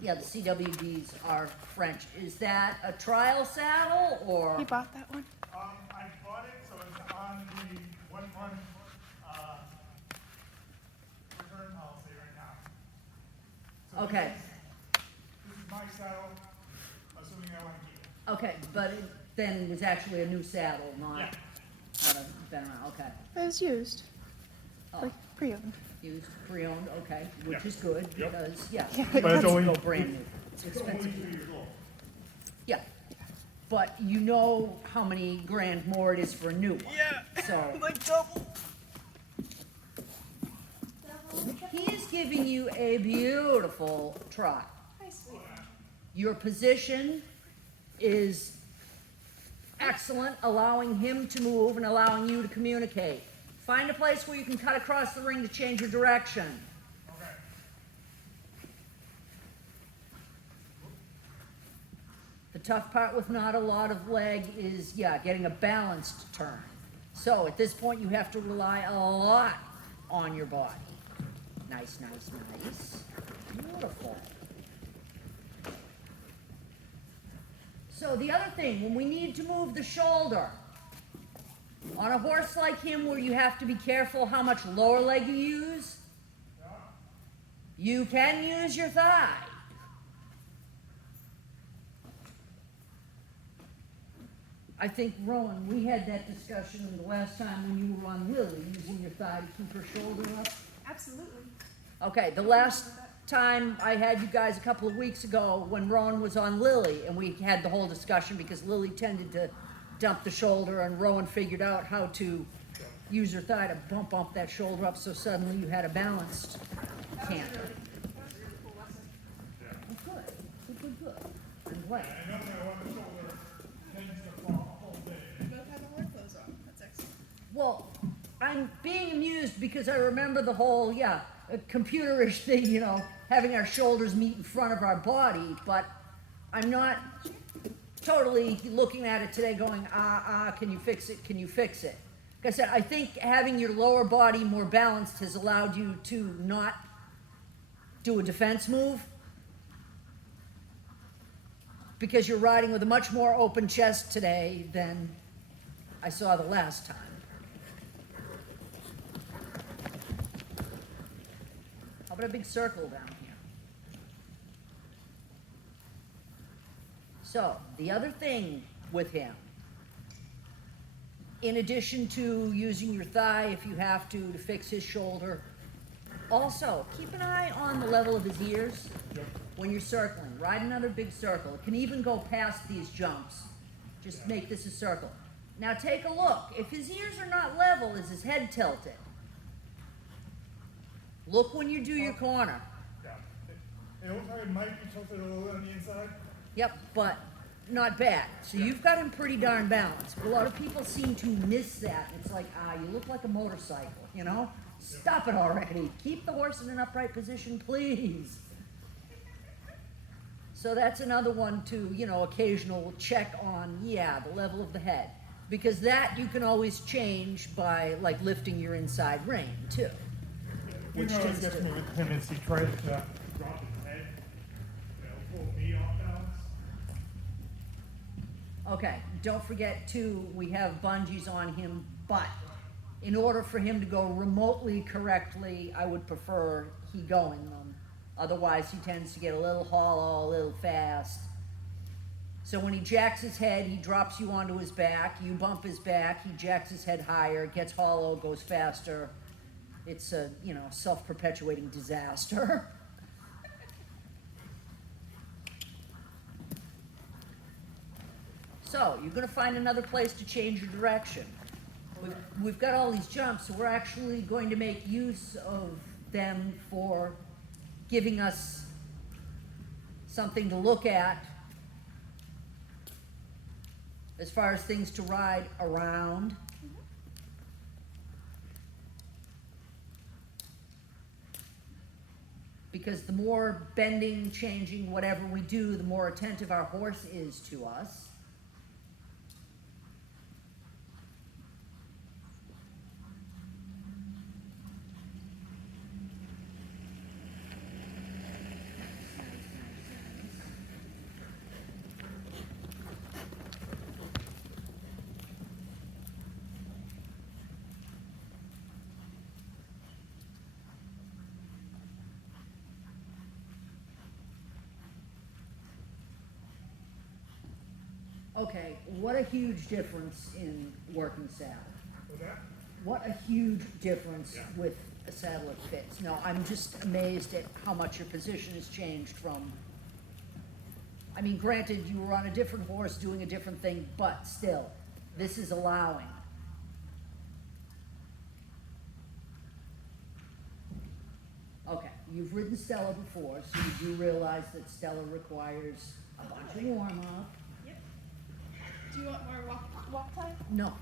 Yeah, the CWDs are French. Is that a trial saddle or? He bought that one? I bought it, so it's on the 1-month, return policy right now. So Okay, This is my saddle, assuming I want to keep it. okay, but it then was actually a new saddle, not, Yeah. been around, okay. It was used, Oh, like pre-owned. used, pre-owned, okay, which Yeah. is good, Yep. because, yeah. Yeah. you But it's don't only- go brand new, it's It's only expensive. 2 years old. Yeah, but you know how many grand more it is for a new one. Yeah. So, Like double. he's giving you a beautiful trot. Your position is excellent, allowing him to move and allowing you to communicate. Find a place where you can cut across the ring to change your direction. Okay. The tough part with not a lot of leg is, yeah, getting a balanced turn. So at this point, you have to rely a lot on your body. Nice, nice, nice. Beautiful. So the other thing, when we need to move the shoulder, on a horse like him where you have to be careful how much lower leg you use, you can use your thigh. I think, Rowan, we had that discussion the last time when you were on Lily, using your thigh to keep her shoulder up. Absolutely. Okay, the last time I had you guys a couple of weeks ago when Rowan was on Lily, and we had the whole discussion because Lily tended to dump the shoulder, and Rowan figured out how to use her thigh to bump that shoulder up so suddenly you had a balanced canter. Oh, good. I'm glad. I know my one shoulder tends to fall all day. You both have the hard clothes on. That's excellent. Well, I'm being amused because I remember the whole, computerish thing, having our shoulders meet in front of our body, but I'm not totally looking at it today going, can you fix it, can you fix it? Like I said, I think having your lower body more balanced has allowed you to not do a defense move because you're riding with a much more open chest today than I saw the last time. How about a big circle down here? So, the other thing with him, in addition to using your thigh if you have to fix his shoulder, also keep an eye on the level of his ears when you're circling. Ride another big circle. It can even go past these jumps. Just make this a circle. Now take a look. If his ears are not level, is his head tilted? Look when you do your corner. Yeah. It looks like it might be tilted a little on the inside. Yep, but not bad. So you've got him pretty darn balanced. But a lot of people seem to miss that. It's like, you look like a motorcycle, Stop it already. Keep the horse in an upright position, please. So that's another one to, occasional check on, the level of the head. Because that you can always change by, lifting your inside rein, too. You Which know, tends it's to- just with him is he tries to drop his head, pull me off balance. Okay, don't forget too, we have bungees on him, but in order for him to go remotely correctly, I would prefer he go in them. Otherwise, he tends to get a little hollow, a little fast. So when he jacks his head, he drops you onto his back, you bump his back, he jacks his head higher, gets hollow, goes faster. It's a, self-perpetuating disaster. So, you're gonna find another place to change your direction. We've got all these jumps, so we're actually going to make use of them for giving us something to look at as far as things to ride around. Because the more bending, changing, whatever we do, the more attentive our horse is to us. Nice, nice, nice. Okay, what a huge difference in working saddle. With that, What a huge difference Yeah. with a saddle that fits. No, I'm just amazed at how much your position has changed from, I mean, granted, you were on a different horse doing a different thing, but still, this is allowing. Okay, you've ridden Stella before, so you do realize that Stella requires a bunch of warm-up. Yep. Do you want more walk time? No.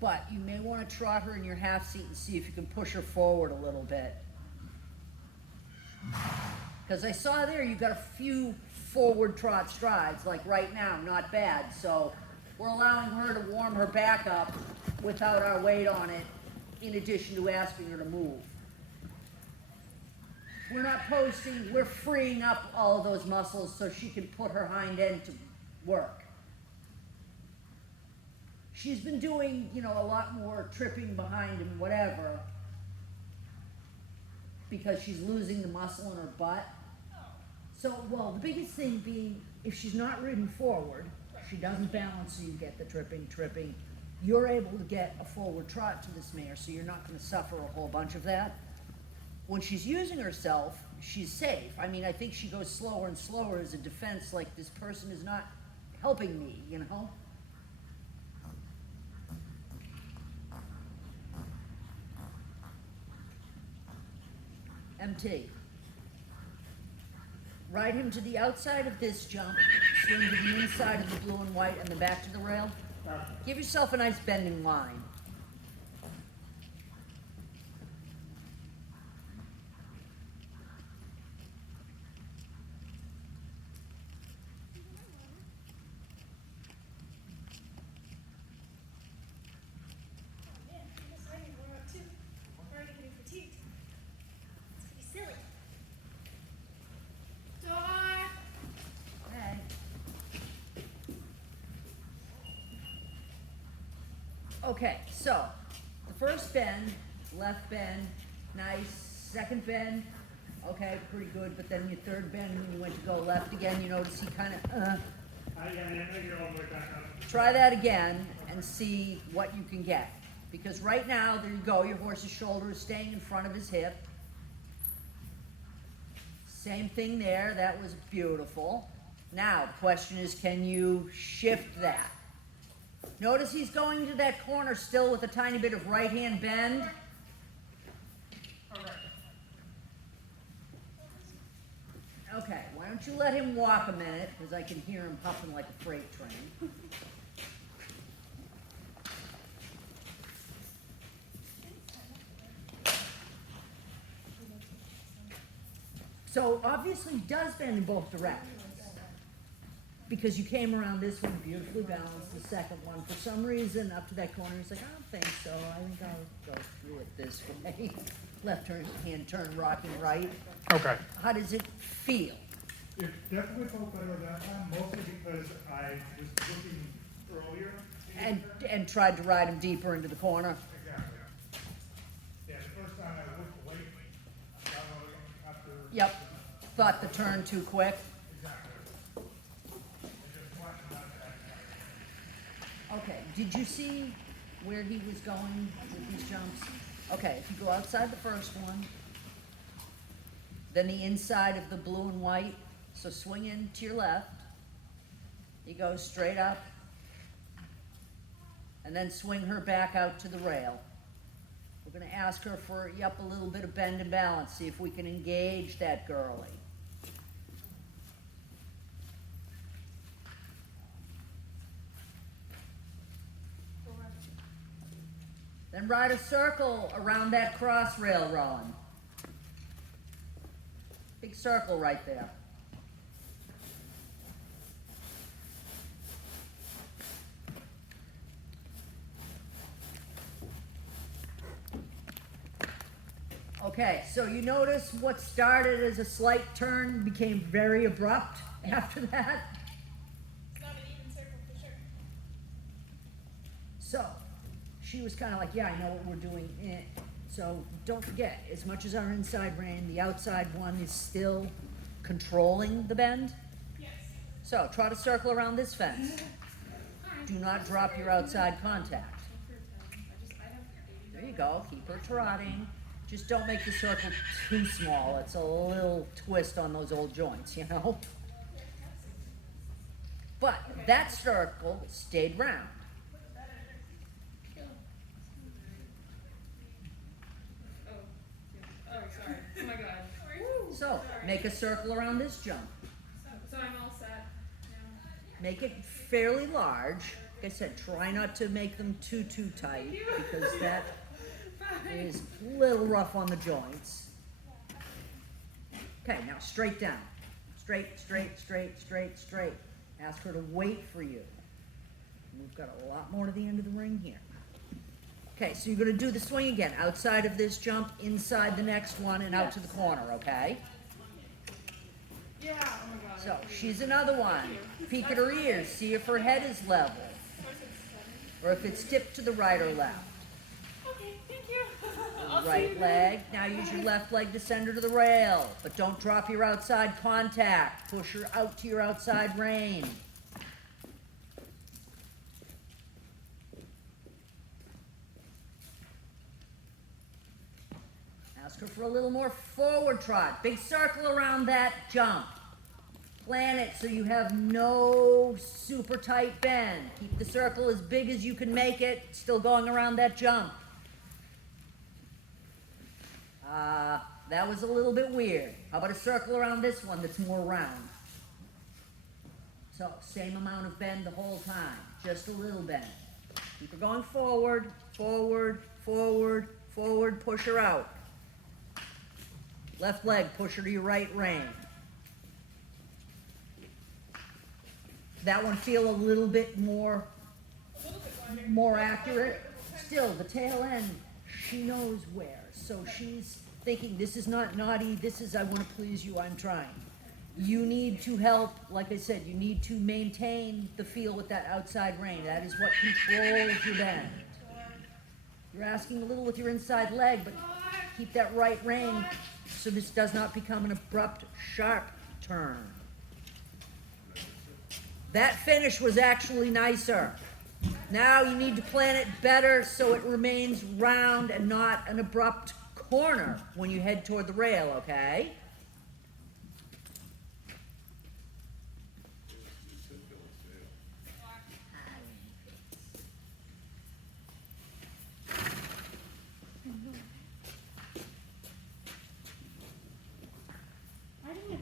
But you may want to trot her in your half seat and see if you can push her forward a little bit. Because I saw there you got a few forward trot strides, like right now, not bad. So we're allowing her to warm her back up without our weight on it, in addition to asking her to move. We're not posting, we're freeing up all of those muscles so she can put her hind end to work. She's been doing, you know, a lot more tripping behind and whatever because she's losing the muscle in her butt. So, well, the biggest thing being, if she's not ridden forward, she doesn't balance, so you get the tripping. You're able to get a forward trot to this mare, so you're not going to suffer a whole bunch of that. When she's using herself, she's safe. I mean, I think she goes slower and slower as a defense, like this person is not helping me, you know? MT. Ride him to the outside of this jump, swing to the inside of the blue and white and the back to the rail. Give yourself a nice bending line. Oh man, I guess I need warm up too. I'm already getting fatigued. It's pretty silly. Door. Okay. Okay, so the first bend, left bend, nice. Second bend, okay, pretty good. But then your third bend, when you went to go left again, you notice he kind of, I gotta get all the way back up. Try that again and see what you can get. Because right now, there you go, your horse's shoulder is staying in front of his hip. Same thing there, that was beautiful. Now, the question is, can you shift that? Notice he's going to that corner still with a tiny bit of right hand bend. Okay, why don't you let him walk a minute, because I can hear him puffing like a freight train. So obviously he does bend in both directions. Because you came around this one beautifully balanced, the second one. For some reason, up to that corner, he's like, I don't think so. I think I'll go through it this way. Left hand turn, rocking right. Okay. How does it feel? It definitely felt better that time, mostly because I was looking earlier. And tried to ride him deeper into the corner. Exactly. Yeah, the first time I looked late, I got after. Yep. Thought the turn too quick. Exactly. It just went and Okay, did you see where he was going with these jumps? Okay, if you go outside the first one, then the inside of the blue and white, so swing in to your left, he goes straight up, and then swing her back out to the rail. We're gonna ask her for, yep, a little bit of bend and balance, see if we can engage that girlie. Then ride a circle around that cross rail, Rowan. Big circle right there. Okay, so you notice what started as a slight turn became very abrupt after that. It's not an even circle for sure. So, she was kind of like, yeah, I know what we're doing. So don't forget, as much as our inside rein, the outside one is still controlling the bend. Yes. So try to circle around this fence. Do not drop your outside contact. There you go, keep her trotting. Just don't make the circle too small. It's a little twist on those old joints, you know? But that circle stayed round. Oh, sorry. Oh my god. So make a circle around this jump. So I'm all set now. Make it fairly large. Like I said, try not to make them too tight because that is a little rough on the joints. Okay, now straight down. Straight. Ask her to wait for you. We've got a lot more to the end of the ring here. Okay, so you're going to do the swing again. Outside of this jump, inside the next one, and out to the corner, okay? Yeah. Oh my god. So, she's another one. Peek at her ears. See if her head is level. Or if it's tipped to the right or left. Okay, thank you. I'll see you Right then. leg. Now use your left leg to send her to the rail. But don't drop your outside contact. Push her out to your outside rein. Ask her for a little more forward trot. Big circle around that jump. Plan it so you have no super tight bend. Keep the circle as big as you can make it, still going around that jump. That was a little bit weird. How about a circle around this one that's more round? So, same amount of bend the whole time, just a little bend. Keep her going forward, push her out. Left leg, push her to your right rein. That one feel a little bit more accurate. Still, the tail end, she knows where. So she's thinking, this is not naughty, this is I want to please you, I'm trying. You need to help, like I said, you need to maintain the feel with that outside rein. That is what controls your bend. You're asking a little with your inside leg, but keep that right rein so this does not become an abrupt, sharp turn. That finish was actually nicer. Now you need to plan it better so it remains round and not an abrupt corner when you head toward the rail, okay?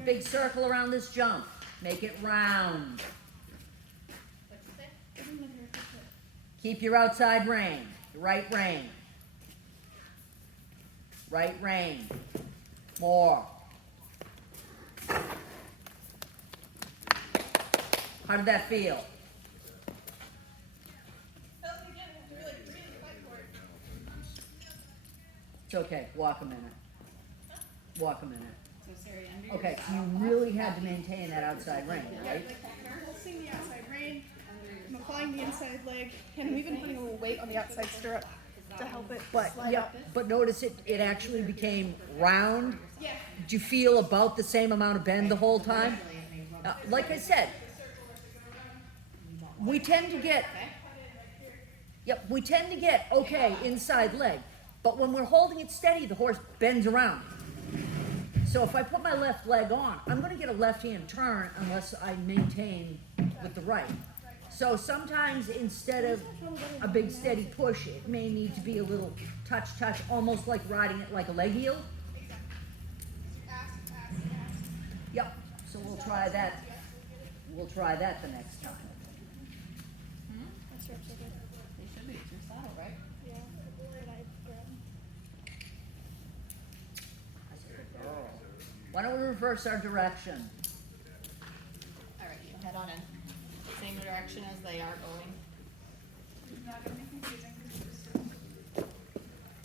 Big circle around this jump. Make it round. Keep your outside rein, right rein. Right rein. More. How did that feel? It's okay. Walk a minute. Walk a minute. Okay, so you really had to maintain that outside rein, right? Pulsing the outside rein, I'm applying the inside leg, and I'm even putting a little weight on the outside stirrup to help it slide up. But notice it actually became round. Yeah. Did you feel about the same amount of bend the whole time? Like I said, we tend to get, okay, inside leg. But when we're holding it steady, the horse bends around. So if I put my left leg on, I'm going to get a left-hand turn unless I maintain with the right. So sometimes instead of a big steady push, it may need to be a little touch, almost like riding it like a leg heel. Yep, so we'll try that. We'll try that the next time. That's reps are good. They should be. It's your saddle, right? Yeah. Why don't we reverse our direction? Alright, you head on in. Same direction as they are going. Not gonna be confusing.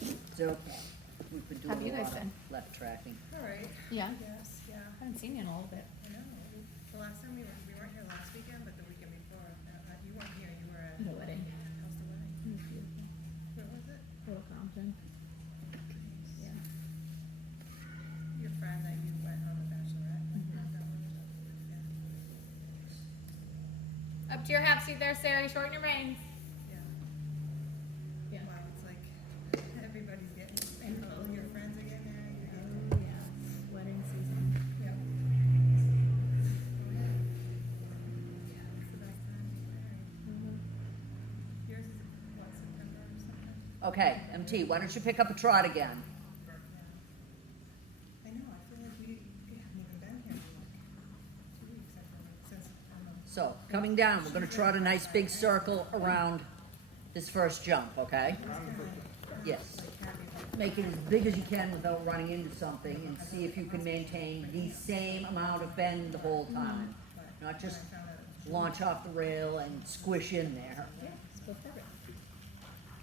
It's okay. We've been Have doing you a guys lot of been? left tracking. All right, Yeah. yes, yeah, Haven't seen you in a little bit. I know. The last time we weren't here last weekend, but the weekend before, you weren't here, you were at. At a wedding. How's the wedding? It was beautiful. Where was it? Little Compton. Yeah. Your friend that you went on the bachelorette? Mhm. That one? Yeah. Up to your half seat there, Sarah. Shorten your reins. Yeah. Yeah. Wow, it's like everybody's getting, and all your friends are getting married. You're getting, Oh yeah. Wedding season. yep. Yeah, it's the best time to get married. Yours is what, September or something? Okay, MT, why don't you pick up a trot again? I know, I feel like we haven't even been here in like 2 weeks, I feel like, since, I don't know. So, coming down, we're gonna trot a nice big circle around this first jump, okay? Yes. Make it as big as you can without running into something and see if you can maintain the same amount of bend the whole time. Not just launch off the rail and squish in there. Yeah. Still perfect.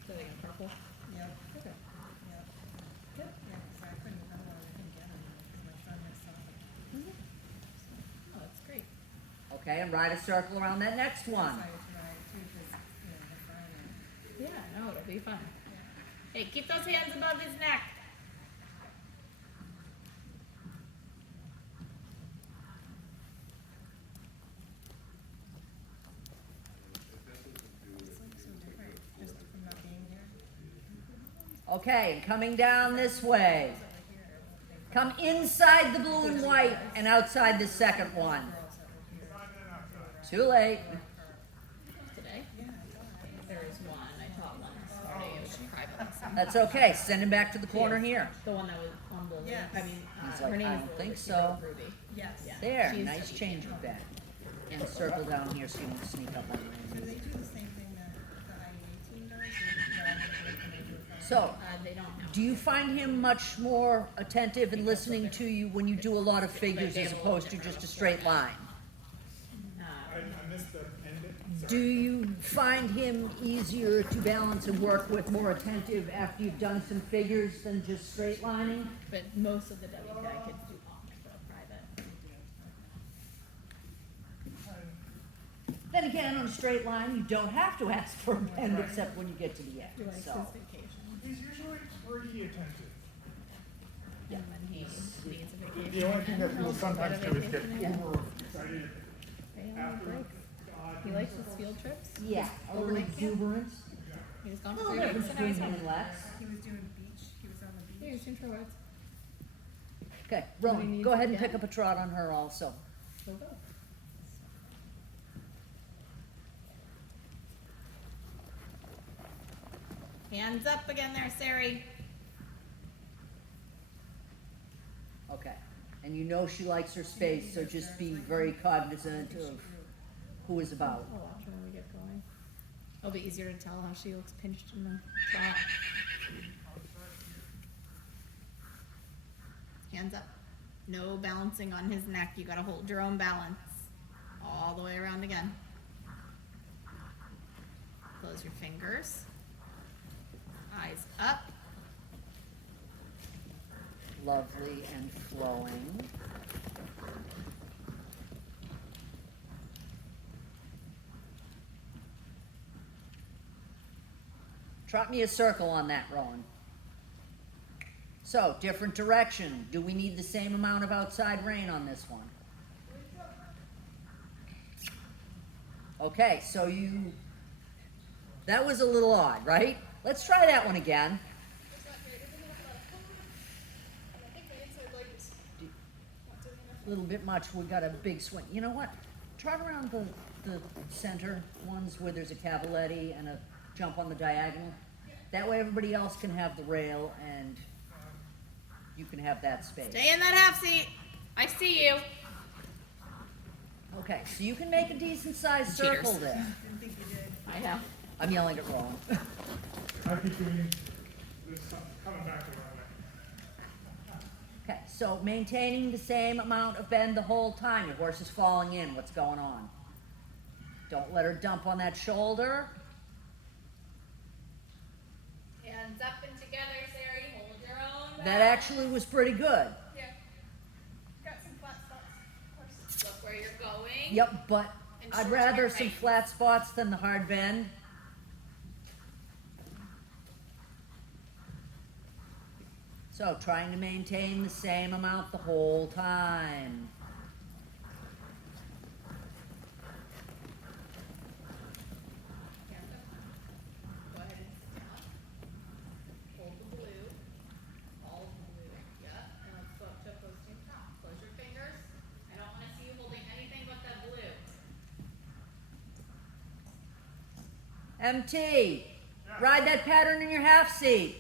So they got purple. Yep, Okay. yep. Good. Yeah, 'cause I couldn't, otherwise I couldn't get them, because my son has something. Oh, that's great. Okay, and ride a circle around that next one. Excited to ride too, 'cause, you know, the Friday. Yeah. No, it'll be fun. Hey, keep those hands above his neck. It's like so different, just from not being here. Okay, and coming down this way. Over here, I won't think Come inside the blue and white and outside the second one. girls that were here. Too late. Today. Yeah, I thought. There was one. I taught one this morning. It was a private lesson. That's okay, send him back to the corner here. The one that was on the. Yes. I mean, He's her like, name I is don't Lily, think she's so. Ruby. Yes. Yeah. There, She's nice to be change of bend. And circle down here so you won't sneak up on So me. they do the same thing that the IEA team does, or rather than they do it from- So, They don't know. do you find him much more attentive and listening to you when you do a lot of figures as opposed to just a straight line? I missed the end. Do you find him easier to balance and work with, more attentive after you've done some figures than just straight lining? But most of the WPI kids do opt for private. Then again, on a straight line, you don't have to ask for a bend except when you get to the He end, likes so. his vacation. He's usually pretty attentive. Yeah, when he needs a vacation. The only thing that people sometimes do is get Vacation, yeah. overexcited They only after breaks. God. He likes his field trips. Yeah, a little exuberance. He was gone A for little 3 difference weeks in between him Arizona. and Lex. He was doing beach, he was on the Yeah, he beach. was doing tour woods. Okay, What do you Rowan, need go ahead and again? pick up a trot on her also. Go go. Hands up again there, Sari. Okay, and you know she likes her space, so just be very cognizant of who is about. I'll watch her when we get going. It'll be easier to tell how she looks pinched in the trot. Hands up. No balancing on his neck. You gotta hold your own balance. All the way around again. Close your fingers. Eyes up. Lovely and flowing. Trot me a circle on that, Rowan. So, different direction. Do we need the same amount of outside rein on this one? Okay, so that was a little odd, right? Let's try that one again. It's not great. It doesn't have a lot of pull. And I think the inside leg is not doing enough. A little bit much, we got a big swing. You know what? Trot around the center ones where there's a cavaletti and a jump on the diagonal. That way everybody else can have the rail and you can have that space. Stay in that half seat. I see you. Okay, so you can make a decent sized Cheaters. circle there. Didn't think you did. I know. I'm yelling at Rowan. I keep doing this, coming back around. Okay, so maintaining the same amount of bend the whole time. Your horse is falling in. What's going on? Don't let her dump on that shoulder. Hands up and together, Sari. Hold your own. That actually was pretty good. Yeah. Got some flat spots, of course. Look where you're going. Yep, but And I'd shorten rather your some reins. flat spots than the hard bend. So trying to maintain the same amount the whole time. MT, ride that pattern in your half seat.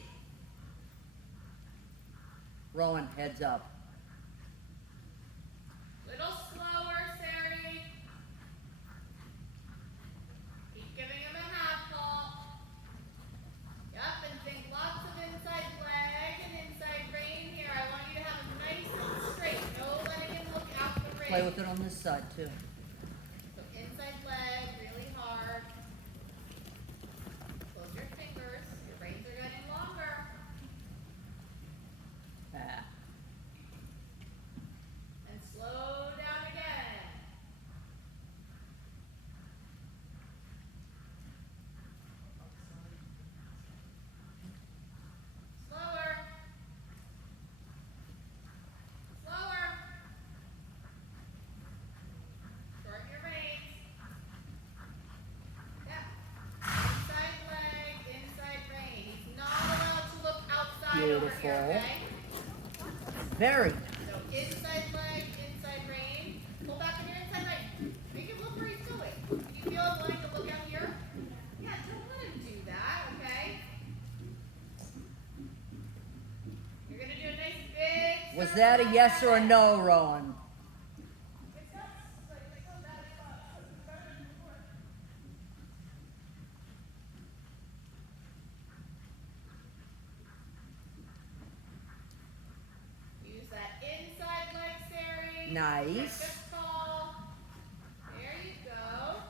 Rowan, heads up. Little slower, Sari. Keep giving him a half ball. Yup, and think lots of inside leg and inside rein here. I want you to have him nice and straight. No letting him look out the rein. Play with it on this side too. So inside leg, really hard. Close your fingers. Your reins are getting longer. Ah. And slow down again. Slower. Slower. Shorten your reins. Yeah. Inside leg, inside rein. He's not allowed to look outside over Beautiful. here, okay? Very. So inside leg, inside rein. Pull back on your inside leg. Make him look where he's going. If you feel him wanting to look out here, yeah, don't let him do that, okay? You're gonna do a nice big Was circle that a on yes your or a leg. no, Rowan? Use that inside leg, Sari. Nice. Just call. There you go.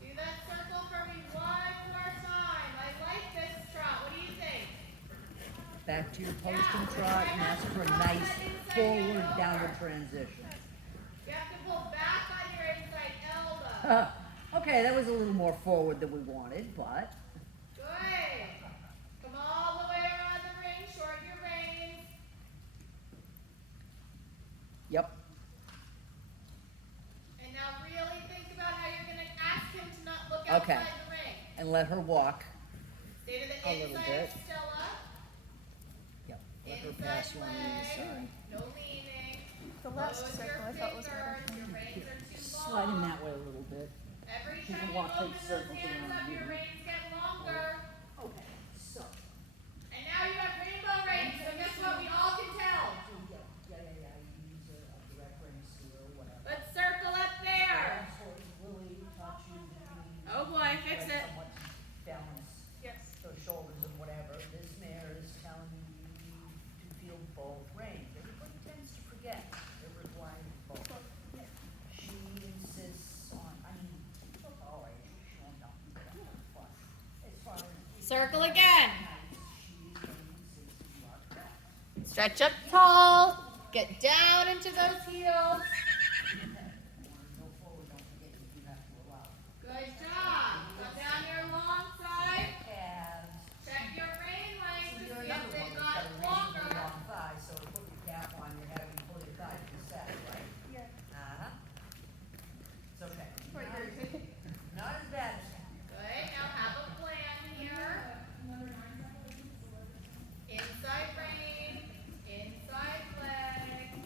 Do that circle for me one more time. I like this trot. What do you think? Back to your post and trot and ask for a nice forward downward transition. You have to pull back on your inside elbow. Okay, that was a little more forward than we wanted, but Good. Come all the way around the ring. Shorten your reins. yep. And now really think about how you're going to ask him to not look Okay. outside the ring. And let her walk. Stay to the A little inside bit. of Stella. Yep. Let her Inside pass you on the leg. inside. No leaning. The last Close circle your I thought was better. fingers. Your reins are too long. Slide in that way a little bit. Every You time can you walk open big those circles hands around up, you. your reins get longer. Okay, so. And now you have rainbow reins. So guess what? We all can tell. Yeah. You use a direct rein seal or whatever. Let's circle up there. Really touch you between. Oh boy, fix it. Somewhat balance Yes. those shoulders and whatever. This mare is telling you to feel both reins. Everybody tends to forget they're required both. She insists on, I mean, look, all right, she's shown up, but as far as Circle again. she insists you are correct. Stretch up tall. Get down into those heels. Go forward, don't forget you do have to allow Good job. Go down your long side. calves. Check your rein length to You're see if another they one that's got got a reasonably longer. long thigh, so to put your cap on, you're having to pull your thigh to the side, right? Yeah. Uh-huh. It's okay. Right here. Not as bad as that. Good. Now have a plan here. Inside rein. Inside leg.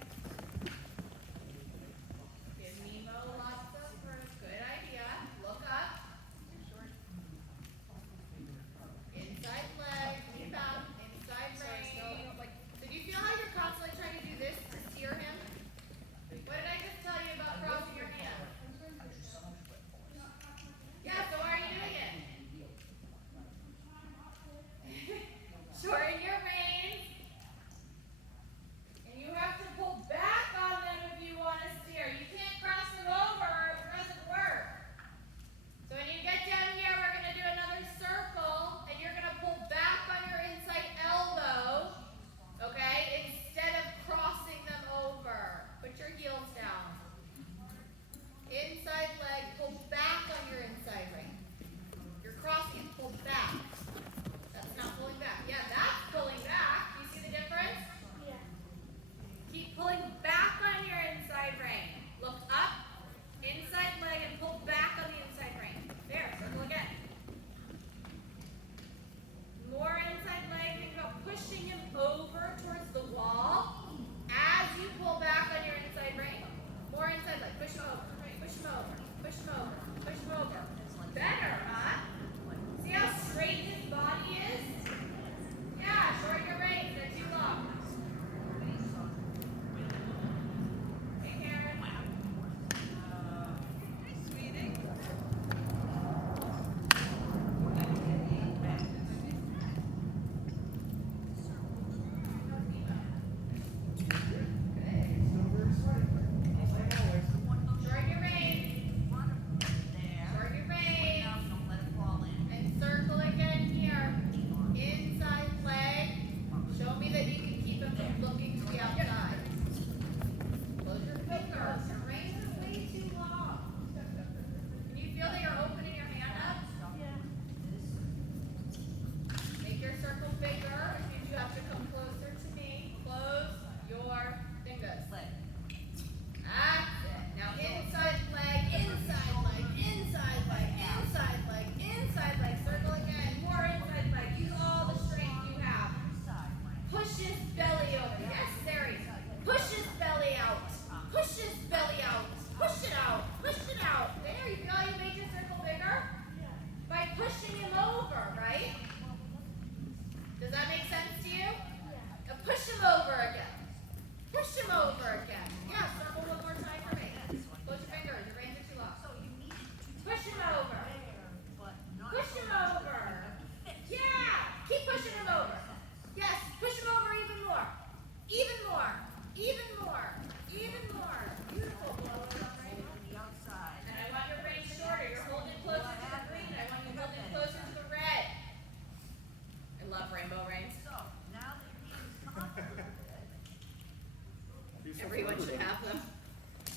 Everyone should have them.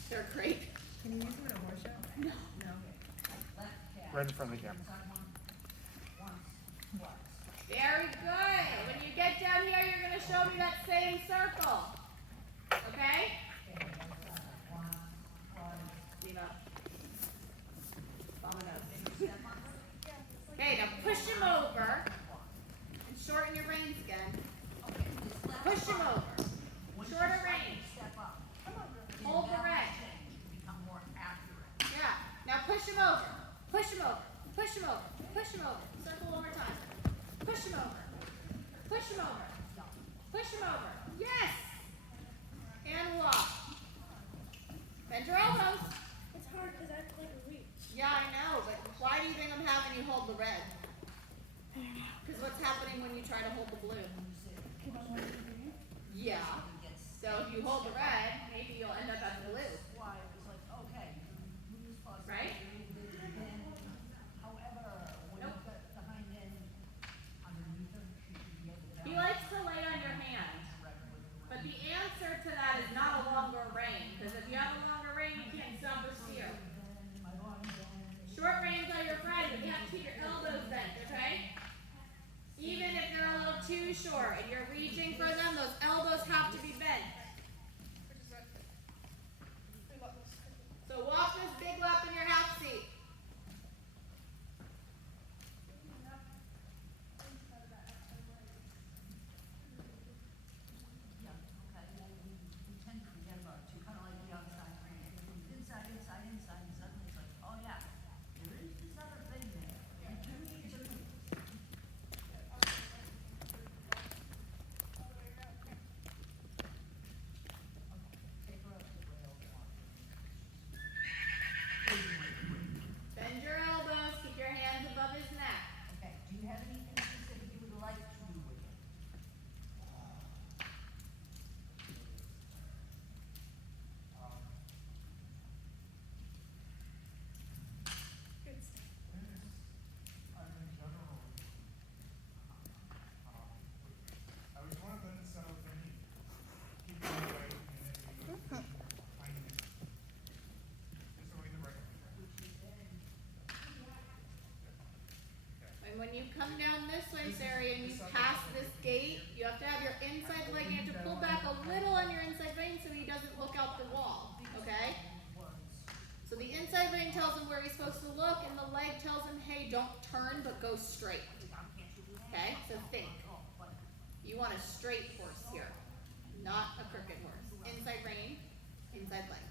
They're great. Can you use them in a horse show? No. No. Right in front of the camera. Very good. When you get down here, you're going to show me that same circle. Okay? Leave up. Vamonos. Okay, now push him over and shorten your reins again. Push him over. Shorter reins. Hold the red. Yeah. Now push him over. Push him over. Push him over. Push him over. Circle one more time. Push him over. Push him over. Push him over. Yes. And walk. Bend your elbows. It's hard because I have to like reach. Yeah, I know, but why do you think I'm having you hold the red? Because what's happening when you try to hold the blue? Yeah. So if you hold the red, maybe you'll end up at the blue. Right? He likes to lay on your hand. But the answer to that is not a longer rein. Because if you have a longer rein, you can't stomp or steer. Short reins are your friend, but you have to keep your elbows bent, okay? Even if they're a little too short and you're reaching for them, those elbows have to be bent. So walk this big lap in your half seat. Bend your elbows, keep your hands above his neck. Okay, do you have anything specific you would like to do with it? In general, I was one of them that settled for me. Keep them away and then find it. Just the way the right. And when you come down this way, Sari, and you pass this gate, you have to have your inside leg, you have to pull back a little on your inside rein so he doesn't look out the wall, okay? So the inside rein tells him where he's supposed to look, and the leg tells him, hey, don't turn, but go straight. Okay, so think. You want a straight horse here, not a crooked horse. Inside rein, inside leg.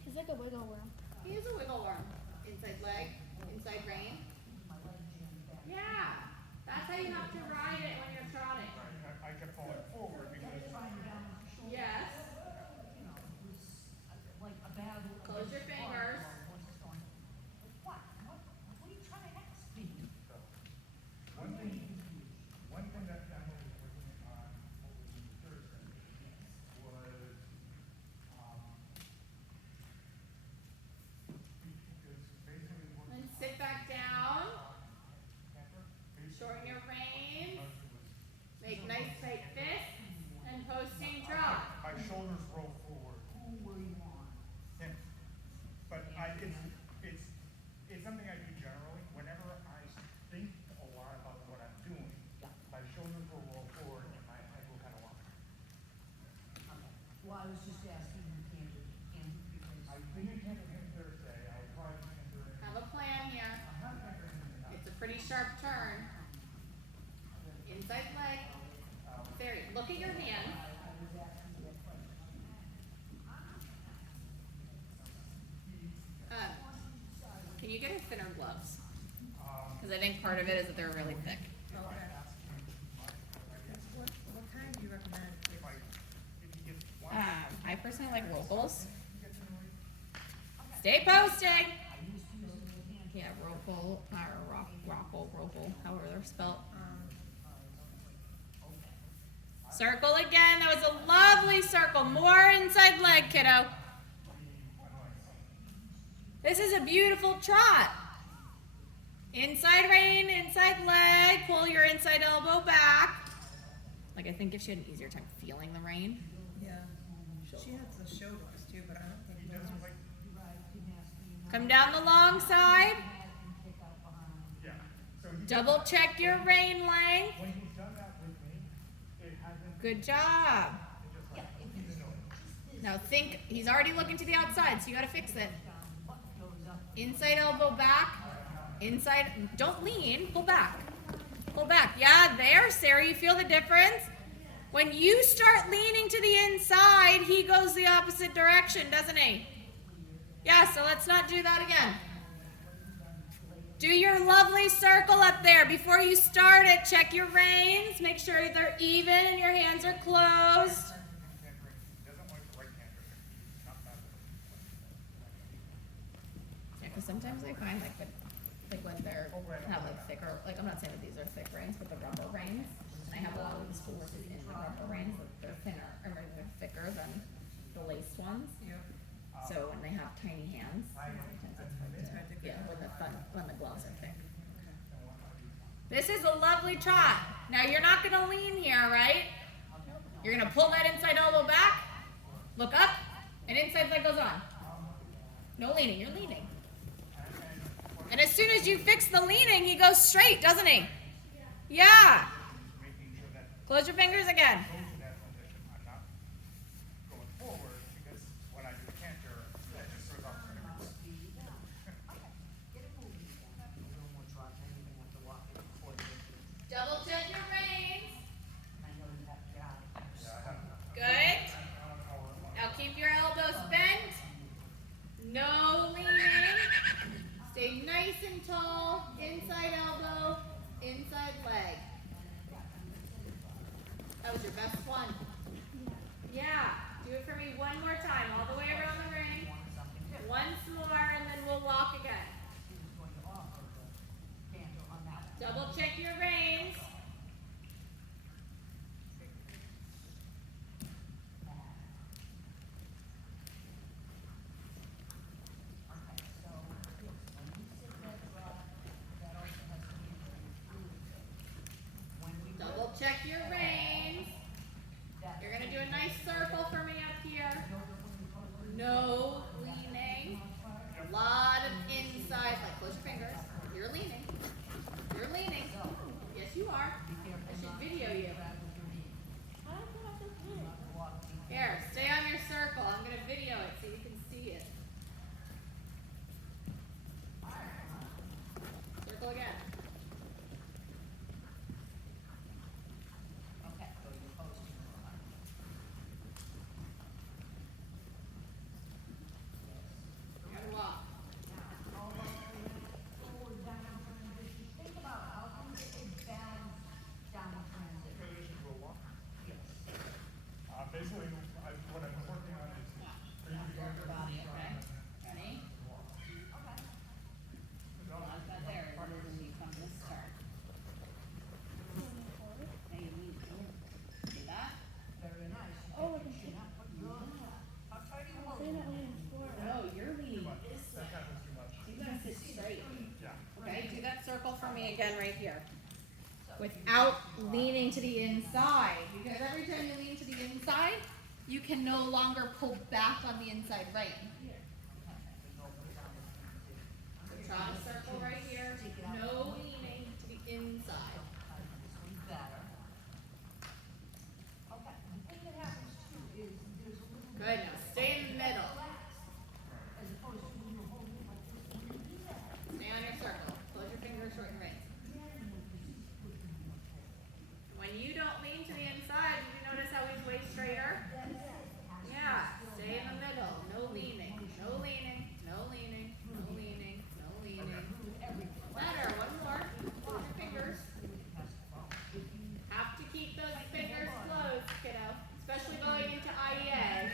He's like a wiggle worm. He is a wiggle worm. Inside leg, inside rein. Yeah, that's how you have to ride it when you're trotting. I kept falling forward because Yes. Close your fingers. one thing that Emily was working on what was in Thursday was because basically what And sit back down. Pepper Shorten your reins. was Make nice tight fists. And posting trot. my shoulders roll forward. Who were you on? Him. But it's something I do generally. Whenever I think a lot about what I'm doing, my shoulders will roll forward and my head will kind of lock. Okay. Well, I was just asking you, Candy, because. I didn't enter him Thursday. I'll probably enter him. Have a plan here. I'm not entering him. It's a pretty sharp turn. Inside leg. Very. Look at your hand. Can you get her thinner gloves? Because I think part of it is that they're really thick. Okay. What kind do you recommend? I personally like Ropples. Stay posting. Yeah, Roppel or Roppel, however they're spelled. Circle again. That was a lovely circle. More inside leg, kiddo. This is a beautiful trot. Inside rein, inside leg. Pull your inside elbow back. Like, I think if she had an easier time feeling the rein. Yeah. She had Come down the long side. Yeah. So he, Double check your rein length. when he's done that with me, it hasn't, Good job. it just like, he's annoying. Now think, he's already looking to the outside, so you gotta fix it. Inside elbow back. Inside, don't lean, pull back. Pull back. Yeah, there, Sarah, you feel the difference? When you start leaning to the inside, he goes the opposite direction, doesn't he? Yeah, so let's not do that again. Do your lovely circle up there. Before you start it, check your reins. Make sure they're even and your hands are closed. He doesn't like the right hander. He's not that. Yeah, because sometimes I find like when they're have like thicker, like I'm not saying that these are thick reins, but the rubber reins, and I have a lot of these horses in the rubber reins, they're thinner, or they're thicker than the laced ones. So when they have tiny hands, sometimes it's hard to, yeah, when the gloves are thick. This is a lovely trot. Now you're not gonna lean here, right? You're gonna pull that inside elbow back, look up, and inside leg goes on. No leaning, you're leaning. And as soon as you fix the leaning, he goes straight, doesn't he? Yeah. Making sure that Close your fingers again. goes in that position. I'm not going forward because when I do canter, that just throws off the fingers. Double check your reins. Good. Now keep your elbows bent. No leaning. Stay nice and tall. Inside elbow, inside leg. That was your best one. Yeah. Do it for me one more time, all the way around the ring. Once more, and then we'll walk again. Double check your reins. Double check your reins. You're gonna do a nice circle for me up here. No leaning. A lot of inside, like close your fingers. You're leaning. You're leaning. Yes, you are. I should video you. Here, stay on your circle. I'm gonna video it so you can see it. Circle again. Good walk. Transition to a walk. Basically, what I've been working on is bringing together Body, okay? Ready? Pause that there, and then you come to start. Now you lean forward. See that? Oh, I can see. They're not leaning forward. No, you're leaning this way. that was too much. You gotta sit straight. Yeah. Okay, do that circle for me again right here. Without leaning to the inside, because every time you lean to the inside, you can no longer pull back on the inside rein. So try a circle right here, no leaning to the inside. Good, now stay in the middle. Stay on your circle, close your fingers, shorten your reins. When you don't lean to the inside, did you notice how he's way straighter? Yeah, stay in the middle. No leaning, no leaning, no leaning, no leaning, no leaning. Better, one more. Close your fingers. Have to keep those fingers closed, kiddo. Especially going into IEA.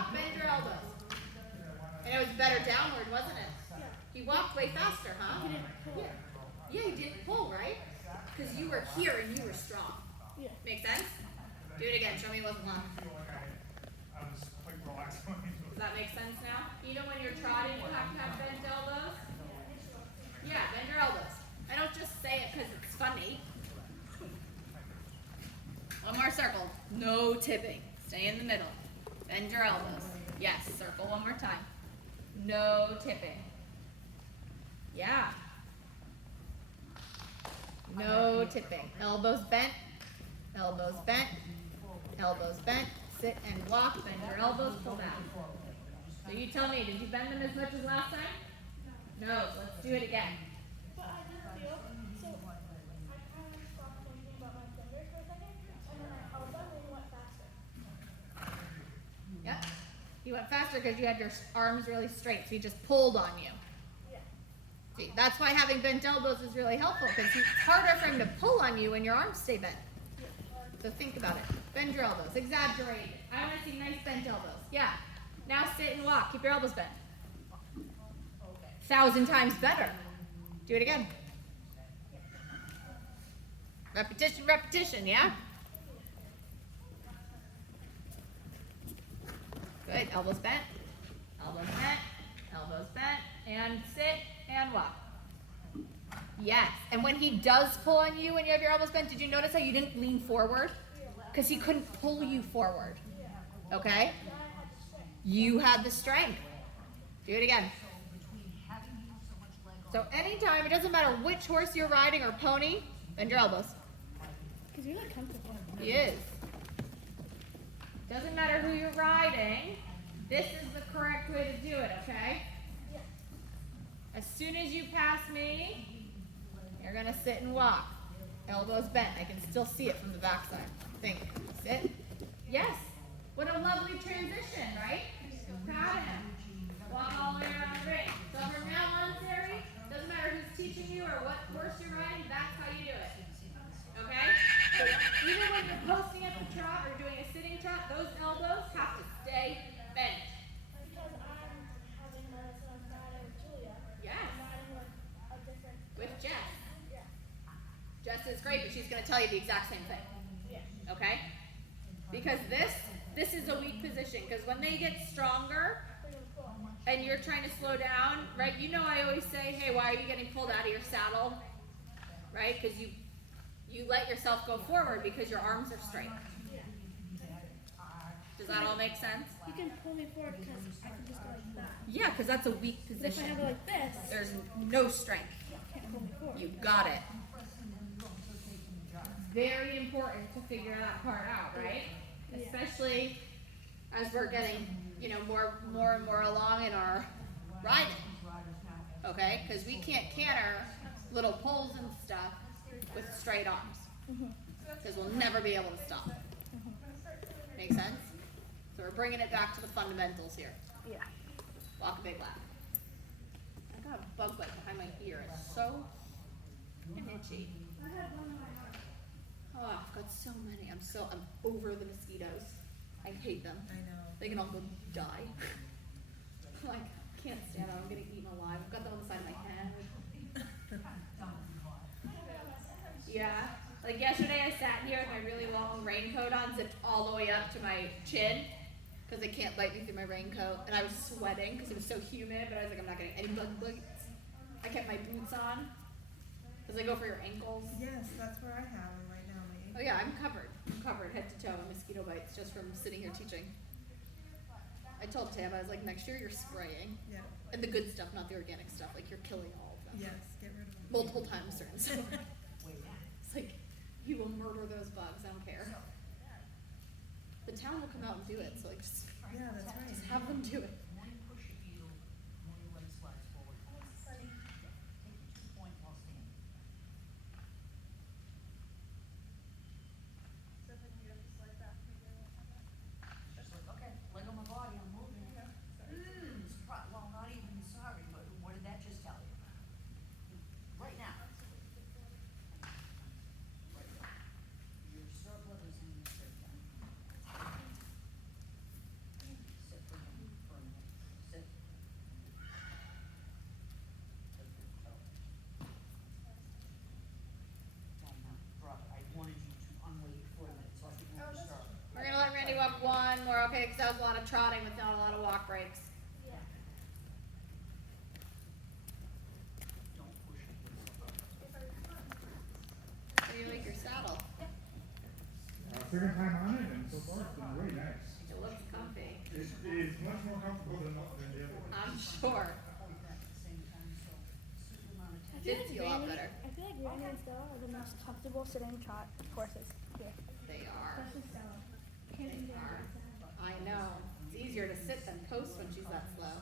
walk, bend your elbows. And it was better downward, wasn't it? Yeah. He walked way faster, huh? He didn't pull. Yeah, he didn't pull, right? Because you were here and you were strong. Yeah. Make sense? Do it again. Show me it wasn't long. I feel like I was quite relaxed when I was Does that make sense now? You know when you're trotting, you have to have bent elbows? Yeah, bend your elbows. I don't just say it because it's funny. One more circle. No tipping. Stay in the middle. Bend your elbows. Yes, circle one more time. No tipping. Yeah. No tipping. Elbows bent. Elbows bent. Elbows bent. Sit and walk. Bend your elbows. Pull down. So you tell me, did you bend them as much as last time? No. So let's do it again. But I did feel, so I kind of stopped thinking about my fingers for a second, and then I held them and went faster. Yep. You went faster because you had your arms really straight, so he just pulled on you. Yeah. See, that's why having bent elbows is really helpful because it's harder for him to pull on you when your arms stay bent. So think about it. Bend your elbows. Exaggerate it. I want to see nice bent elbows. Yeah. Now sit and walk. Keep your elbows bent. 1,000 times better. Do it again. Repetition, repetition, yeah? Good. Elbows bent. Elbows bent. Elbows bent. And sit and walk. Yes. And when he does pull on you when you have your elbows bent, did you notice how you didn't lean forward? Because he couldn't pull you forward. Okay? You had the strength. Do it again. So anytime, it doesn't matter which horse you're riding or pony, bend your elbows. Because you're like comfortable. He is. Doesn't matter who you're riding. This is the correct way to do it, okay? Yeah. As soon as you pass me, you're gonna sit and walk. Elbows bent. I can still see it from the backside. Think. Sit. Yes. What a lovely transition, right? Proud of him. Walk all the way around the ring. So from now on, Sari, doesn't matter who's teaching you or what horse you're riding, that's how you do it. Okay? So even when you're posting at the trot or doing a sitting trot, those elbows have to stay bent. Because I'm having medicine on Friday with Julia. Yes. I'm riding with a different. With Jess. Yeah. Jess is great, but she's going to tell you the exact same thing. Yeah. Okay? Because this is a weak position. Because when they get stronger They're gonna pull. and you're trying to slow down, right? You know I always say, hey, why are you getting pulled out of your saddle? Right? Because you let yourself go forward because your arms are straight. Does that all make sense? You can pull me forward because I can just go like that. Yeah, because that's a weak But if I position. have it like this, There's no strength. you can't pull me forward. You got it. Very important to figure that part out, right? Yeah. Especially as we're getting, more and more along in our riding. Okay? Because we can't canter little pulls and stuff with straight arms. Because we'll never be able to stop. Make sense? So we're bringing it back to the fundamentals here. Yeah. Walk a big lap. I got a bug bite behind my ear. It's so itchy. Oh, I've got so many. I'm over the mosquitoes. I hate them. I know. They can all go die. I'm like, can't stand them. I'm getting eaten alive. I've got them on the side of my head. Yeah. Like yesterday I sat here with my really long raincoat on, zipped all the way up to my chin. Because they can't bite me through my raincoat. And I was sweating because it was so humid, but I was like, I'm not getting any bug bites. I kept my boots on. Because they go for your ankles. Yes, that's where I have them right now. Oh yeah, I'm covered. I'm covered head to toe in mosquito bites just from sitting here teaching. I told Tam, I was like, next year you're spraying. Yeah. And the good stuff, not the organic stuff. Like you're killing all of them. Yes, get rid of them. Multiple times during the summer. It's like, you will murder those bugs, I don't care. The town will come out and do it, so like just Yeah, that's right. have them do it. Okay, leg on my body, I'm moving. Well, not even sorry, but what did that just tell you? Right now. Your circlet is in the circle. Sit for one, we're okay, cause that was a lot of trotting with not a lot of walk breaks. Yeah. How do you like your saddle? Second time on it, and so far it's been really nice. It looks comfy. It is much more comfortable than the other. I'm sure. I Did feel a lot better. I feel like Granny and Stella are the most comfortable sitting trot horses here. They are. Especially Stella. Can't They even get are. it. I know. It's easier to sit than post when she's that slow.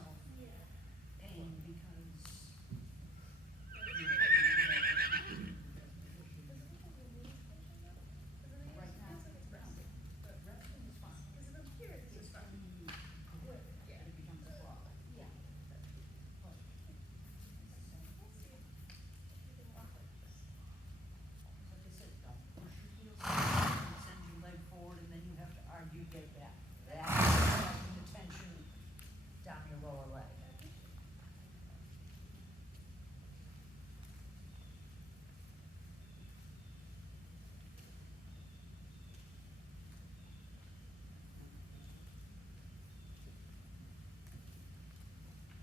Send your leg forward and then you have to argue, get it back. That's the tension down your lower leg.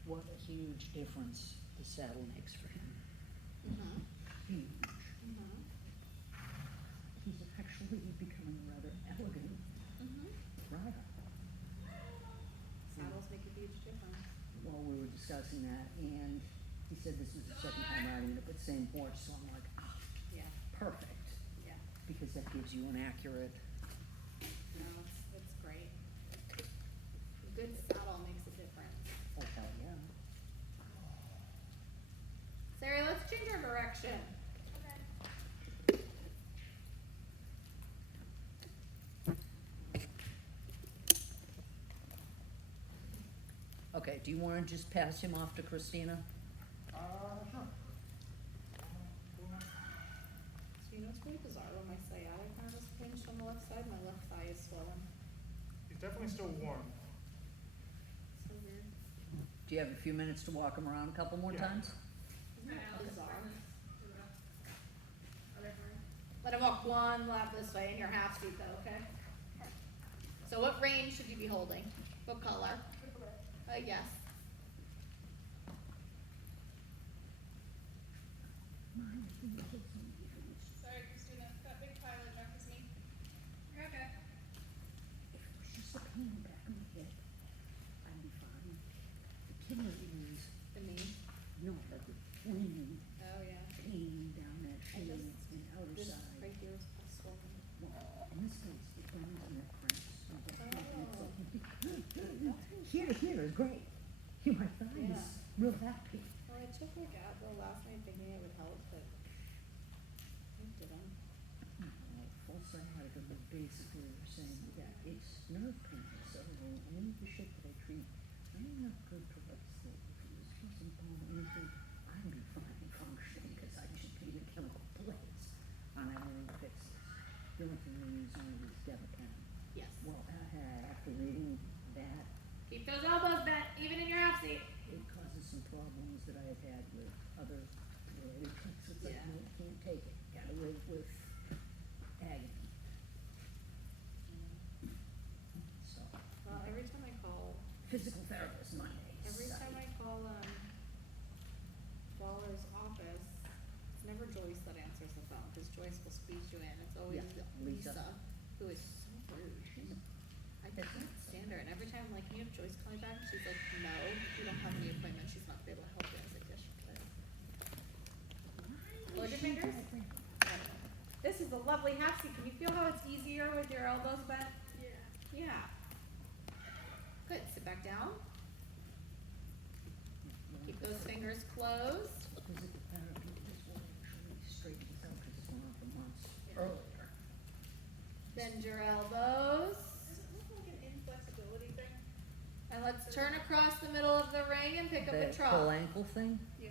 What a huge difference the saddle makes for him. Mm-hmm. Huge. Mm-hmm. He's actually becoming a rather elegant Mm-hmm. rider. Saddles make a huge difference. Well, we were discussing that, and he said this was the second time riding it, but same horse, so I'm like, ah, Yeah. perfect, Yeah. because that gives you an accurate, No, it's great. A good saddle makes a difference. oh, hell yeah. Sarah, let's change our direction. Okay, do you wanna just pass him off to Christina? Sure. So you know it's really bizarre when my sciatic nerve is pinched on the left side, my left thigh is swollen. He's definitely still warm. So weird. Do you have a few minutes to walk him around a couple more Yeah. times? Isn't that bizarre? Let him walk one lap this way in your half seat though, okay? So what rein should you be holding? What color? Yes. Sorry, Christina. That big pile of junk is me. You're okay. If it was just a pain in the back of my head, I'd be fine. The killer is, The knee. no, like the flaming Oh, yeah. pain down that shin and outer This side. right here is swollen. Well, in this case, the bones and the cramps. and the- Oh. Here is great. Here, my thigh Yeah. is real happy. Well, I took like Advil last night thinking it would help, but it didn't. Full sciatica, but basically they're saying, yeah, it's nerve pain, so any of the shit that I treat, I'm not good to what's the, if it was fusing bone or anything, I'd be fine functioning, cause I just need a chemical blitz on everything to fix this. The only thing we use on it is Devapan. Yes. Well, after reading that, Keep those elbows bent, even in your half seat. it causes some problems that I have had with other related things. It's like, Yeah. no, can't take it. Gotta live with agony. So, Well, every time I call, physical therapist Mondays. every time I call, Waller's office, it's never Joyce that answers the phone, cause Joyce will squeeze you in. It's always Yeah, Lisa, Lisa. who is so rude. I can't stand her, and every time I'm like, can you have Joyce call me back? She's like, no, you don't have any appointment, she's not gonna be able to help you. I was like, yes, she could. Hold your fingers. This is a lovely half seat. Can you feel how it's easier with your elbows bent? Yeah. Yeah. Good. Sit back down. Keep those fingers closed. Physical therapy is what actually straightened this out, cause it's went on for months Yeah. earlier. Bend your elbows. Does it look like an inflexibility thing? And let's turn across the middle of the ring and pick up a The trot. pull ankle thing, Yeah.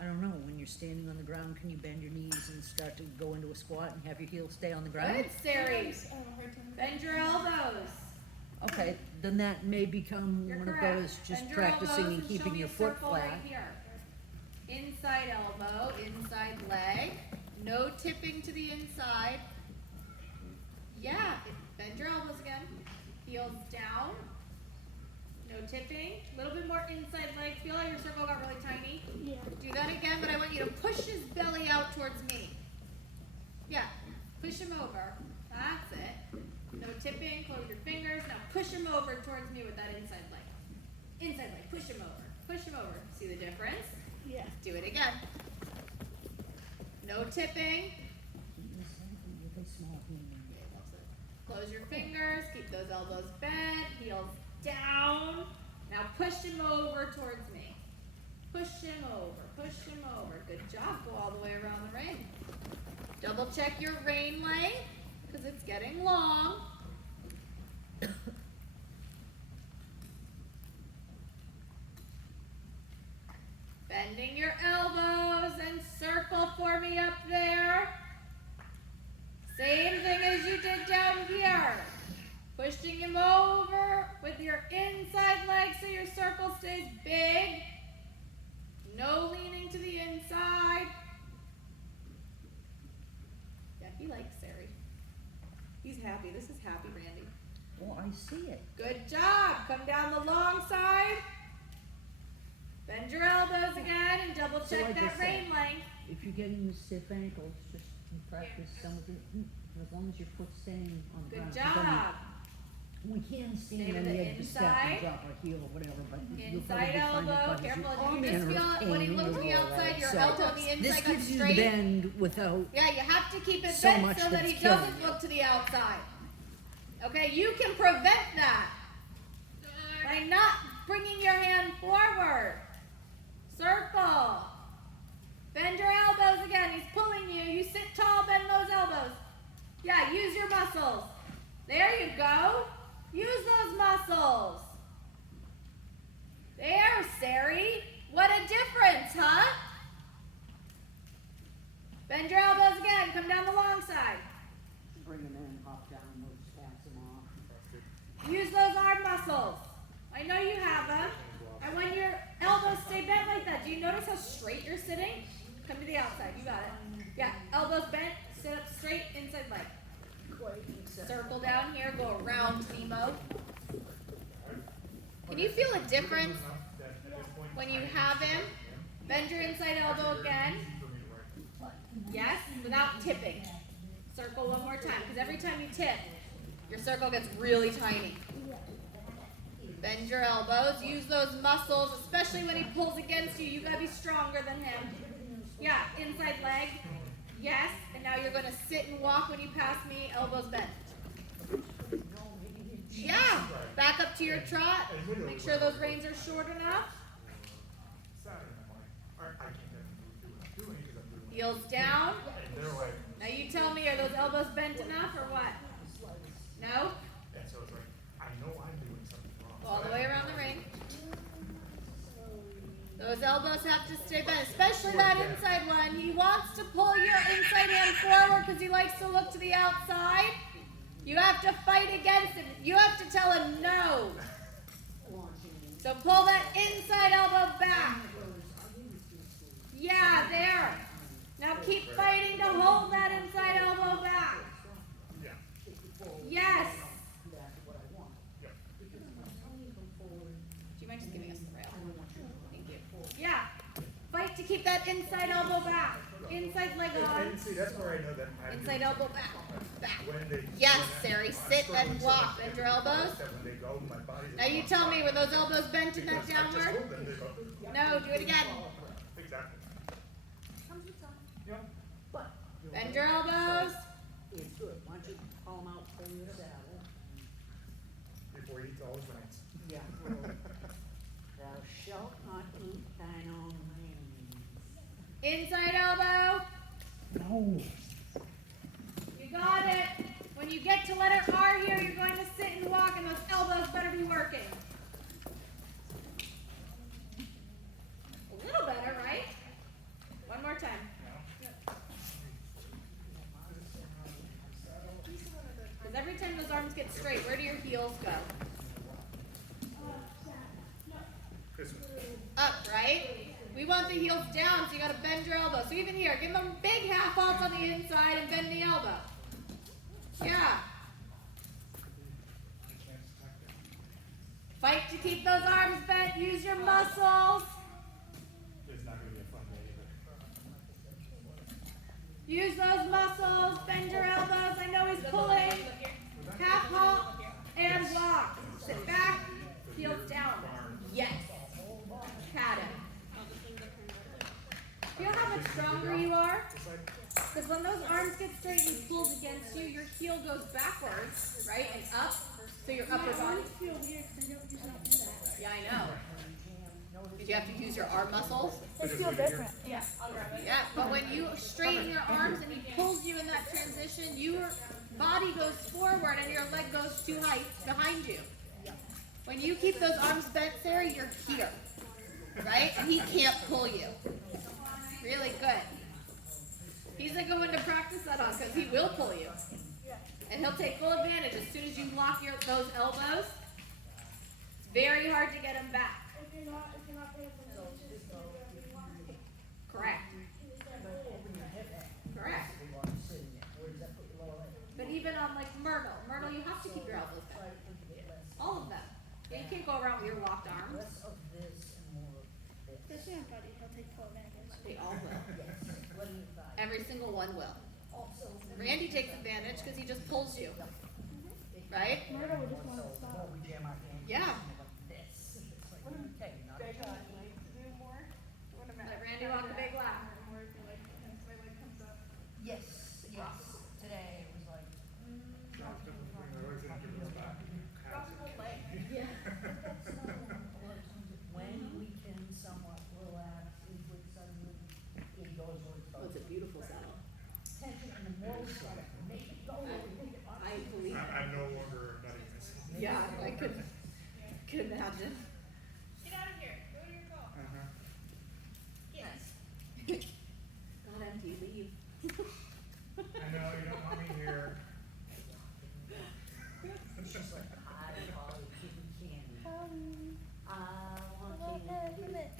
I don't know, when you're standing on the ground, can you bend your knees and start to go into a squat and have your heels stay on the ground? Good, Sari. Sometimes I have a hard time. Bend your elbows. Okay, then that may become You're one of correct. those just Bend your practicing elbows and show keeping me your a foot circle flat. Right here. Inside elbow, inside leg. No tipping to the inside. Yeah, Bend your elbows again. Heels down. No tipping. A little bit more inside leg. Feel how your circle got really tiny? Yeah. Do that again, but I want you to push his belly out towards me. Yeah. Push him over. That's it. No tipping. Close your fingers. Now push him over towards me with that inside leg. Inside leg. Push him over. Push him over. See the difference? Yeah. Do it again. No tipping. Okay, that's it. Close your fingers. Keep those elbows bent. Heels down. Now push him over towards me. Push him over. Push him over. Good job. Go all the way around the ring. Double check your rein length because it's getting long. Bending your elbows and circle for me up there. Same thing as you did down here. Pushing him over with your inside leg so your circle stays big. No leaning to the inside. Yeah, he likes Sari. He's happy. This is happy, Randy. Oh, I see it. Good job. Come down the long side. Bend your elbows again and double So check like I that said, rein length. If you're getting stiff ankles, just practice some of it, as long as your foot's staying on the Good ground. 'Cause job. We can Stay stand to on the the edge of the step inside. and drop our heel or whatever, but you'll Inside probably find it elbow. causes Careful. all You just manner of feel when you pain look to the and all outside, that. your So elbow on the inside this got gives you the straight. bend without, Yeah, you have to keep it So bent much so that he that's killing doesn't you. look to the outside. Okay, you can prevent that by not bringing your hand forward. Circle. Bend your elbows again. He's pulling you. You sit tall, bend those elbows. Yeah, use your muscles. There you go. Use those muscles. There, Sari. What a difference, huh? Bend your elbows again. Come down the long side. bring them in, hop down, we'll just pass them off. Use those arm muscles. I know you have them. I want your elbows stay bent like that. Do you notice how straight you're sitting? Come to the outside. You got it. Yeah, elbows bent. Sit up straight, inside leg. Circle down here. Go around Nemo. Can you feel a difference when you have him? Bend your inside elbow again. Yes, without tipping. Circle one more time, because every time you tip, your circle gets really tiny. Bend your elbows. Use those muscles, especially when he pulls against you. You gotta be stronger than him. Yeah, inside leg. Yes, and now you're gonna sit and walk when you pass me, elbows bent. Yeah, back up to your trot. Make sure those reins are short enough. Heels down. Now you tell me, are those elbows bent enough or what? No? And so it's like, I know I'm doing something wrong. All the way around the ring. Those elbows have to stay bent, especially that inside one. He wants to pull your inside hand forward because he likes to look to the outside. You have to fight against him. You have to tell him no. So pull that inside elbow back. Yeah, there. Now keep fighting to hold that inside elbow back. Yeah. Yes. Yep. Do you mind just giving us the rail? Thank you. Yeah. Fight to keep that inside elbow back. Inside leg on. And see, that's where I know that I'm Inside elbow back. Back. when they, Yes, when Sari. I'm Sit struggling and so walk. much, Bend your elbows. that when they go, my body's Now you tell me, were those elbows bent in that because I just downward? told them they go. No, do it again. Exactly. Yeah. Bend your elbows. It's good, why don't you call them out for your saddle? Before he eats all his reins. Yeah. Thou shalt not eat thine own reins. Inside elbow. No. You got it. When you get to letter R here, you're going to sit and walk, and those elbows better be working. A little better, right? One more time. Because every time those arms get straight, where do your heels go? This one. Up, right? We want the heels down, so you gotta bend your elbow. So even here, give them a big half vault on the inside and bend the elbow. Yeah. Fight to keep those arms bent. Use your muscles. It's not gonna be a fun day either. Use those muscles. Bend your elbows. I know he's pulling. Half halt and walk. Sit back. Heels down. Yes. Pat him. Feel how much stronger you are? Because when those arms get straight and pulled against you, your heel goes backwards, right? And up. So your upper body. feel weird because I don't usually do that. Yeah, I know. Did you have to use your arm muscles? They feel different. Yeah. Yeah, but when you straighten your arms and he pulls you in that transition, your body goes forward and your leg goes too high behind you. When you keep those arms bent, Sarah, you're here, right? And he can't pull you. Really good. He's like going to practice that on because he will pull you. And he'll take full advantage as soon as you lock those elbows. It's very hard to get him back. If you're not paying attention, it's just gonna go if you want. Correct. Correct. But even on like Myrtle, you have to keep your elbows back. All of them. Yeah, you can't go around with your locked arms. Especially on Buddy, he'll take full advantage. They all will. Every single one will. Randy takes advantage because he just pulls you. Right? Murder would just want to stop. Yeah. Let Randy walk the big lap. Yes, today it was like, when we can somewhat relax, it would suddenly, it goes where it's Oh, it's a beautiful saddle. tension and the more we start to make it go, I believe it. I'm no longer nutting this. Yeah, I could imagine. Get out of here. Go to your car. Yes. God, empty, leave. I know, you don't want me here. it's just like, hi, Polly, give me candy. I want candy.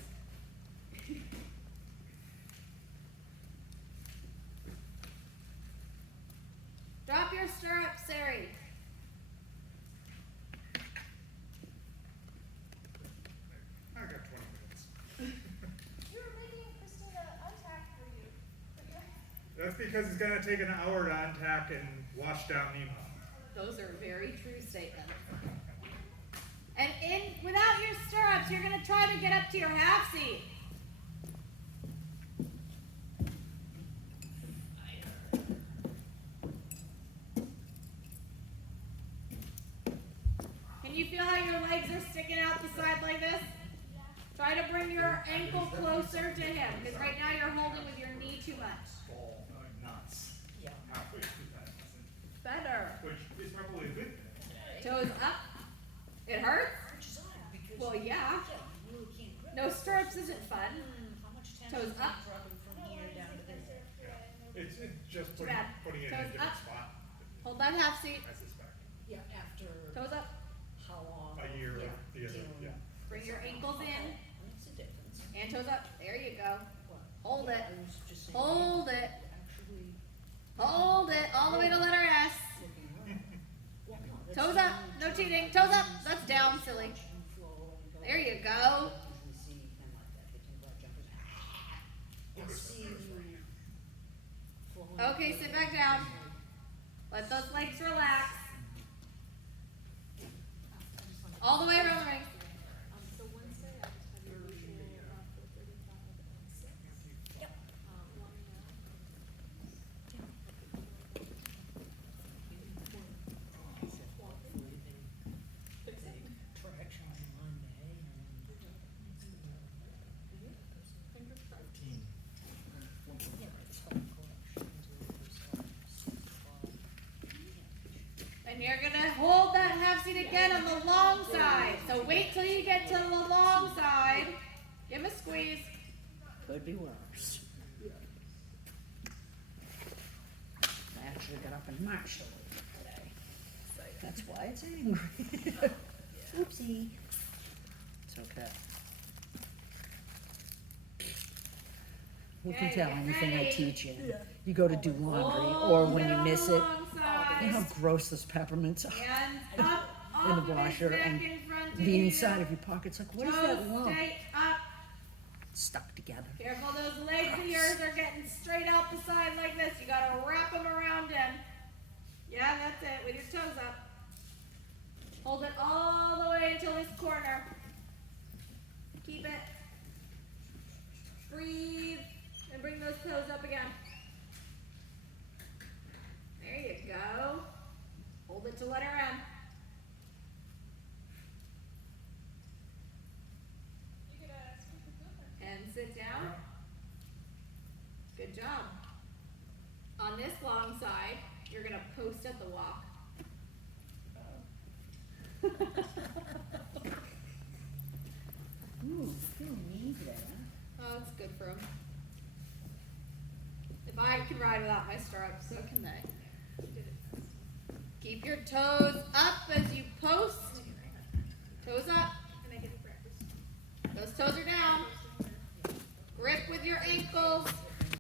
Drop your stirrups, Sari. I got 20 minutes. You were making Christina untack for you. That's because it's gonna take an hour to untack and wash down Nemo. Those are very true statements. And without your stirrups, you're gonna try to get up to your half seat. Can you feel how your legs are sticking out the side like this? Try to bring your ankle closer to him, because right now you're holding with your knee too much. Ball nuts. Yeah. Halfway through that lesson, Better. which is probably a good thing. Toes up. It hurts? Which is odd, because, Well, yeah. you really can't grip. No stirrups isn't fun. How much Toes tension up. dropping from here down to there? It's just Too putting, bad. putting it in a Toes different up. spot, Hold that half seat. I suspect. Yeah, after Toes up. how long? A year, Yeah, the other, dealing yeah. Bring your ankles in. Makes a difference. And toes up. There you go. What? Hold it. I was just saying. Hold it. Actually Hold it. All the way to letter S. looking around. Well, no, that's Toes the up. only No time cheating. Toes up. things That's down, silly. touch and flow and go. There you go. Usually see him like that, the King Blood jumpers. And see you flowing. Okay, sit back down. Let those legs relax. All the way around the ring. So Wednesday, I just had your usual 4:35 and 6. Yep. One Traction on Monday and. Fingers crossed. Yeah, it's all corrections. And you're gonna hold that half seat again on the long side. So wait till you get to the long side. Give him a squeeze. Could be worse. I actually got up and marched a little bit today. That's why it's angry. Oopsie. It's okay. Who can Okay, tell get anything I ready. teach you? You go to do laundry, Hold or when it you on miss the it. long You know side. how gross those peppermints are. And up on in the of his washer neck and in front of the you. inside of your pocket's like, what is that Toes lump? stay up. Stuck together. Careful, those legs of yours are getting straight out the side like this. You gotta wrap them around him. Yeah, that's it, with your toes up. Hold it all the way until his corner. Keep it. Breathe, and bring those toes up again. There you go. Hold it to let her in. You could scoop the food. And sit down. Good job. On this long side, you're gonna post at the walk. Ooh, feeling easy there, huh? Oh, that's good for him. If I can ride without my stirrups, so can they. Keep your toes up as you post. Toes up. And I get to practice. Those toes are down. Grip with your ankles.